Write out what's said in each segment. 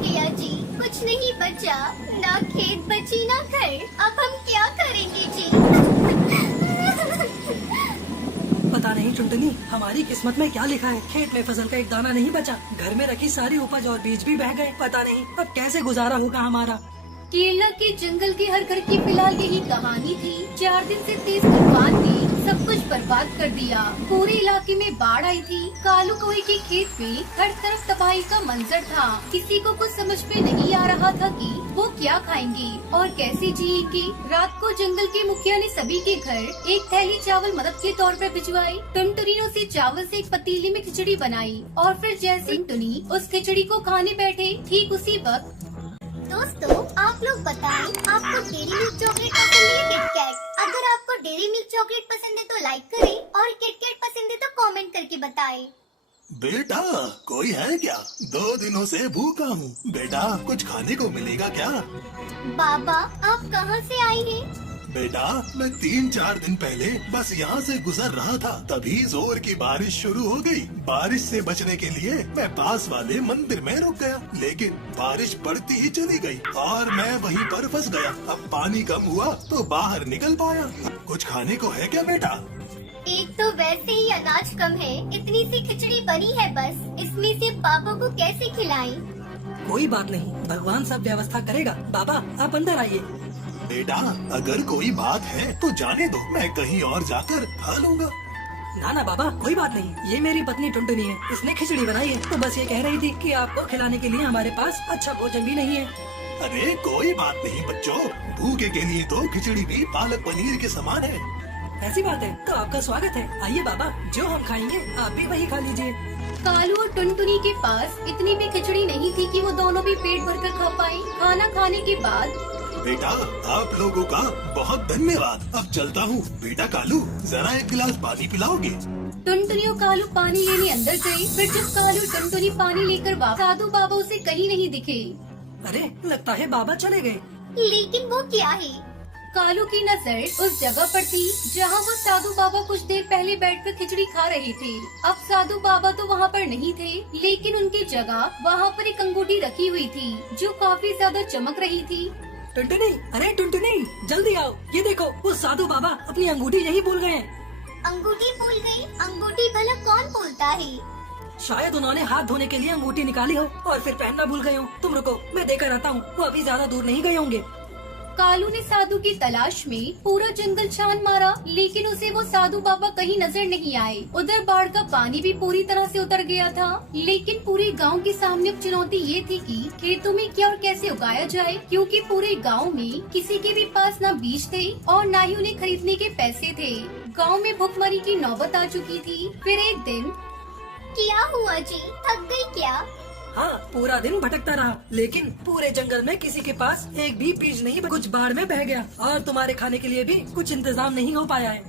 गया जी, कुछ नहीं बचा, ना खेत बची ना घर, अब हम क्या करेंगे जी। पता नहीं टुनटुनी, हमारी किस्मत में क्या लिखा है। खेत में फसल का एक दाना नहीं बचा, घर में रखी सारी उपज और बीज भी बह गए। पता नहीं अब कैसे गुजारा होगा हमारा। केरला के जंगल के हर घर की फिलहाल यही कहानी थी। 4 दिन से तेज तूफान ने सब कुछ बर्बाद कर दिया। पूरे इलाके में बाढ़ आई थी। कालू कौवे के खेत में हर तरफ तबाही का मंजर था। किसी को कुछ समझ में नहीं आ रहा था कि वो क्या खाएंगे और कैसे जिएंगे। रात को जंगल के मुखिया ने सभी के घर एक थैली चावल मदद के तौर पर भिजवाई। टुनटुनी ने उसी चावल से एक पतीली में खिचड़ी बनाई और फिर जैसे टुनटुनी उस खिचड़ी को खाने बैठे, ठीक उसी वक्त दोस्तों, आप लोग बताएं, आपको डेरी मिल्क चॉकलेट पसंद है या किटकैट? अगर आपको डेरी मिल्क चॉकलेट पसंद है तो लाइक करें और किटकैट पसंद है तो कमेंट करके बताएं। बेटा, कोई है क्या? 2 दिनों से भूखा हूँ। बेटा, कुछ खाने को मिलेगा क्या? बाबा, आप कहाँ से आए हैं? बेटा, मैं 3-4 दिन पहले बस यहाँ से गुजर रहा था, तभी जोर की बारिश शुरू हो गई। बारिश से बचने के लिए मैं पास वाले मंदिर में रुक गया, लेकिन बारिश बढ़ती ही चली गई और मैं वहीं पर फंस गया। अब पानी कम हुआ तो बाहर निकल पाया। कुछ खाने को है क्या बेटा? एक तो वैसे ही अनाज कम है, इतनी सी खिचड़ी बनी है बस, इसमें से पापा को कैसे खिलाएं? कोई बात नहीं, भगवान सब व्यवस्था करेगा। बाबा, आप अंदर आइए। बेटा, अगर कोई बात है तो जाने दो, मैं कहीं और जाकर खा लूँगा। ना ना बाबा, कोई बात नहीं। ये मेरी पत्नी टुनटुनी है, इसने खिचड़ी बनाई है। तो बस ये कह रही थी कि आपको खिलाने के लिए हमारे पास अच्छा भोजन भी नहीं है। अरे कोई बात नहीं बच्चों, भूखे के लिए तो खिचड़ी भी पालक पनीर के समान है। ऐसी बात है तो आपका स्वागत है। आइए बाबा, जो हम खाएंगे आप भी वही खा लीजिए। कालू और टुनटुनी के पास इतनी भी खिचड़ी नहीं थी कि वो दोनों भी पेट भरकर खा पाए। खाना खाने के बाद बेटा, आप लोगों का बहुत धन्यवाद। अब चलता हूँ। बेटा कालू, जरा एक गिलास पानी पिलाओगे? टुनटुनी और कालू पानी लेने अंदर गए। फिर जब कालू टुनटुनी पानी लेकर वापस, साधु बाबा उसे कहीं नहीं दिखे। अरे, लगता है बाबा चले गए। लेकिन वो क्या है? कालू की नजर उस जगह पर थी जहाँ वो साधु बाबा कुछ देर पहले बैठकर खिचड़ी खा रहे थे। अब साधु बाबा तो वहाँ पर नहीं थे, लेकिन उनकी जगह वहाँ पर एक अंगूठी रखी हुई थी जो काफी ज्यादा चमक रही थी। टुनटुनी, अरे टुनटुनी, जल्दी आओ। ये देखो, वो साधु बाबा अपनी अंगूठी यही भूल गए हैं। अंगूठी भूल गई? अंगूठी भला कौन भूलता है? शायद उन्होंने हाथ धोने के लिए अंगूठी निकाली हो और फिर पहनना भूल गए हो। तुम रुको, मैं देकर आता हूँ। वो अभी ज्यादा दूर नहीं गए होंगे। कालू ने साधु की तलाश में पूरा जंगल छान मारा, लेकिन उसे वो साधु बाबा कहीं नजर नहीं आए। उधर बाढ़ का पानी भी पूरी तरह से उतर गया था, लेकिन पूरे गांव के सामने अब चुनौती ये थी कि खेतों में क्या और कैसे उगाया जाए, क्योंकि पूरे गांव में किसी के भी पास न बीज थे और न ही उन्हें खरीदने के पैसे थे। गाँव में भुखमरी की नौबत आ चुकी थी। फिर एक दिन क्या हुआ जी, थक गई क्या? हाँ, पूरा दिन भटकता रहा, लेकिन पूरे जंगल में किसी के पास एक भी बीज नहीं। कुछ बाढ़ में बह गया और तुम्हारे खाने के लिए भी कुछ इंतजाम नहीं हो पाया है।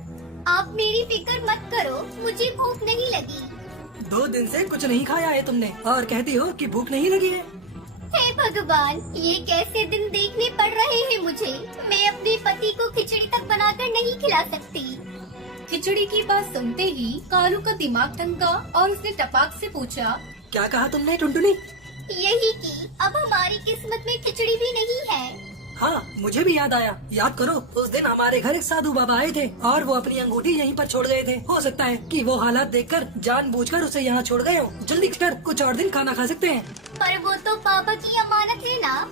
आप मेरी फिक्र मत करो, मुझे भूख नहीं लगी। 2 दिन से कुछ नहीं खाया है तुमने और कहती हो कि भूख नहीं लगी है। हे भगवान, ये कैसे दिन देखने पड़ रहे हैं मुझे। मैं अपने पति को खिचड़ी तक बनाकर नहीं खिला सकती। खिचड़ी की बात सुनते ही कालू का दिमाग ठनका और उसने टपाक से पूछा, क्या कहा तुमने टुनटुनी? यही कि अब हमारी किस्मत में खिचड़ी भी नहीं है। हाँ, मुझे भी याद आया। याद करो, उस दिन हमारे घर एक साधु बाबा आए थे और वो अपनी अंगूठी यहीं पर छोड़ गए थे। हो सकता है कि वो हालात देखकर जानबूझकर उसे यहाँ छोड़ गए हो। जल्दी कर, कुछ और दिन खाना खा सकते हैं। पर वो तो पापा की अमानत है ना।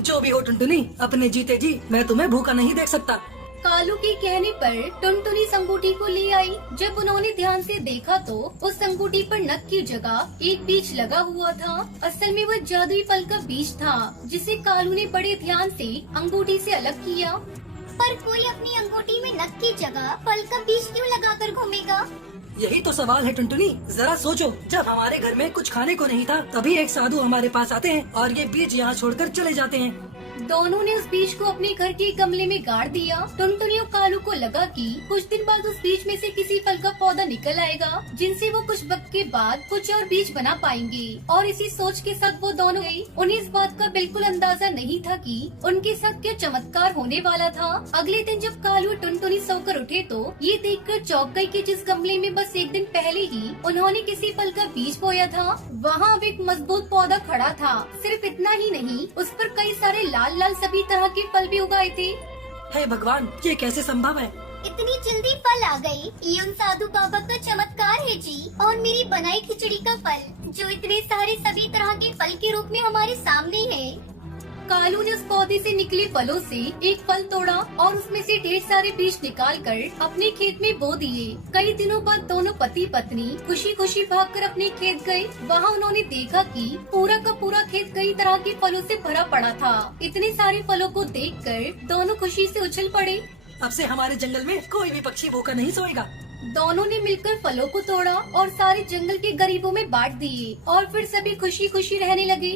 जो भी हो टुनटुनी, अपने जीते जी मैं तुम्हें भूखा नहीं देख सकता। कालू के कहने पर टुनटुनी अंगूठी को ले आई। जब उन्होंने ध्यान से देखा तो उस अंगूठी पर नख की जगह एक बीज लगा हुआ था। असल में वह जादुई फल का बीज था, जिसे कालू ने बड़े ध्यान से अंगूठी से अलग किया। पर कोई अपनी अंगूठी में नख की जगह फल का बीज क्यों लगाकर घूमेगा? यही तो सवाल है टुनटुनी। जरा सोचो, जब हमारे घर में कुछ खाने को नहीं था, तभी एक साधु हमारे पास आते हैं और ये बीज यहाँ छोड़कर चले जाते हैं। दोनों ने उस बीज को अपने घर के गमले में गाड़ दिया। टुनटुनी और कालू को लगा कि कुछ दिन बाद उस बीज में से किसी फल का पौधा निकल आएगा, जिनसे वो कुछ वक्त के बाद कुछ और बीज बना पाएंगे। और इसी सोच के साथ वो दोनों गए। उन्हें इस बात का बिल्कुल अंदाजा नहीं था कि उनके साथ क्या चमत्कार होने वाला था। अगले दिन जब कालू और टुनटुनी सोकर उठे तो ये देखकर चौंक गई कि जिस गमले में बस एक दिन पहले ही उन्होंने किसी फल का बीज बोया था, वहाँ अब एक मजबूत पौधा खड़ा था। सिर्फ इतना ही नहीं, उस पर कई सारे लाल लाल सभी तरह के फल भी उगाए थे। हे भगवान, ये कैसे संभव है? इतनी जल्दी फल आ गई। ये उन साधु बाबा का चमत्कार है जी। और मेरी बनाई खिचड़ी का फल जो इतने सारे सभी तरह के फल के रूप में हमारे सामने है। कालू ने उस पौधे से निकले फलों से एक फल तोड़ा और उसमें से ढेर सारे बीज निकालकर अपने खेत में बो दिए। कई दिनों बाद दोनों पति पत्नी खुशी खुशी भागकर अपने खेत गए। वहाँ उन्होंने देखा कि पूरा का पूरा खेत कई तरह के फलों से भरा पड़ा था। इतने सारे फलों को देखकर दोनों खुशी से उछल पड़े। अब से हमारे जंगल में कोई भी पक्षी भूखा नहीं सोएगा। दोनों ने मिलकर फलों को तोड़ा और सारे जंगल के गरीबों में बांट दिए और फिर सभी खुशी खुशी रहने लगे।